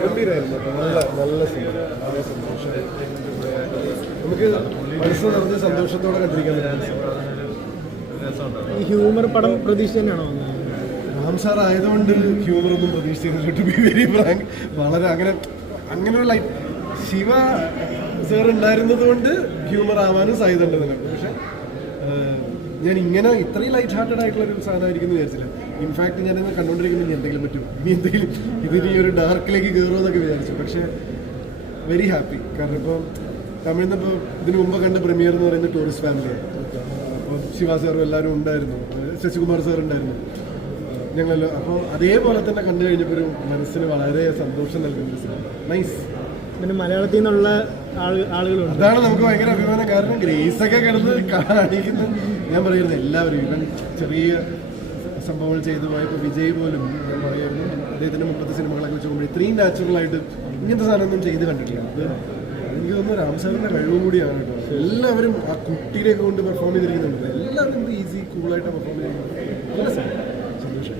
ഗംഭീരമായിരുന്നു കേട്ടോ. നല്ല സിനിമ, വളരെ സന്തോഷം. നമുക്ക് മനസ്സ് നിറഞ്ഞ സന്തോഷത്തോടെ കണ്ടിരിക്കാൻ പറ്റും. ഈ ഹ്യൂമർ പടം പ്രതീക്ഷ തന്നെയാണോ? റാം സാർ ആയതുകൊണ്ട് ഹ്യൂമറൊന്നും പ്രതീക്ഷിച്ചിരുന്നില്ല, ടു ബി വെരി ഫ്രാങ്ക്. വളരെ അങ്ങനെയുള്ള ലൈറ്റ് ശിവ സാർ ഉണ്ടായിരുന്നത് കൊണ്ട് ഹ്യൂമർ ആവാനും സാധ്യതയുണ്ട് നിനക്ക്. പക്ഷെ ഞാൻ ഇങ്ങനെ ഇത്രയും ലൈറ്റ് ഹാർട്ടഡ് ആയിട്ടുള്ള ഒരു സാധനമായിരിക്കും എന്ന് വിചാരിച്ചില്ല. ഇൻഫാക്ട് ഞാനിന്ന് കണ്ടുകൊണ്ടിരിക്കുമ്പോൾ ഇനി എന്തെങ്കിലും പറ്റും, ഇനി എന്തെങ്കിലും ഇതിന് ഈ ഒരു ഡാർക്കിലേക്ക് കയറുമോ എന്നൊക്കെ വിചാരിച്ചു. പക്ഷേ വെരി ഹാപ്പി. കാരണം ഇപ്പോൾ തമിഴിൽ നിന്ന് ഇപ്പോൾ ഇതിനു മുമ്പ് കണ്ട പ്രീമിയർ എന്ന് പറയുന്നത് ടൂറിസ്റ്റ് ഫാമിലിയാണ്. അപ്പോൾ ശിവ സാറും എല്ലാവരും ഉണ്ടായിരുന്നു, ശശികുമാർ സാർ ഉണ്ടായിരുന്നു, ഞങ്ങളെല്ലാം. അപ്പോൾ അതേപോലെ തന്നെ കണ്ടു കഴിഞ്ഞപ്പോൾ ഒരു മനസ്സിന് വളരെ സന്തോഷം നൽകുന്ന ഒരു സിനിമ. നൈസ്. പിന്നെ മലയാളത്തിൽ നിന്നുള്ള ആളുകളുണ്ട്. അതാണ് നമുക്ക് ഭയങ്കര അഭിമാനം. കാരണം ഗ്രേസൊക്കെ കിടന്ന് കാണിക്കുന്ന, ഞാൻ പറയുന്നത് എല്ലാവരും, ഇവൻ ചെറിയ സംഭവങ്ങൾ ചെയ്തു പോയപ്പോൾ വിജയ് പോലും ഞാൻ പറയുന്നു അദ്ദേഹത്തിൻ്റെ മുമ്പത്തെ സിനിമകളൊക്കെ വെച്ച് നോക്കുമ്പോൾ ഇത്രയും നാച്ചുറലായിട്ട് ഇങ്ങനത്തെ സാധനമൊന്നും ചെയ്ത് കണ്ടിട്ടില്ല. അത് എനിക്ക് തോന്നുന്നു രാം സാറിൻ്റെ കഴിവും കൂടിയാണ് കേട്ടോ. എല്ലാവരും ആ കുട്ടിയിലേക്ക് കൊണ്ട് പെർഫോം ചെയ്തിരിക്കുന്നുണ്ട്. എല്ലാവരും ഈസി കൂളായിട്ട് പെർഫോം ചെയ്യുന്നുണ്ട്. നല്ല സന്തോഷം.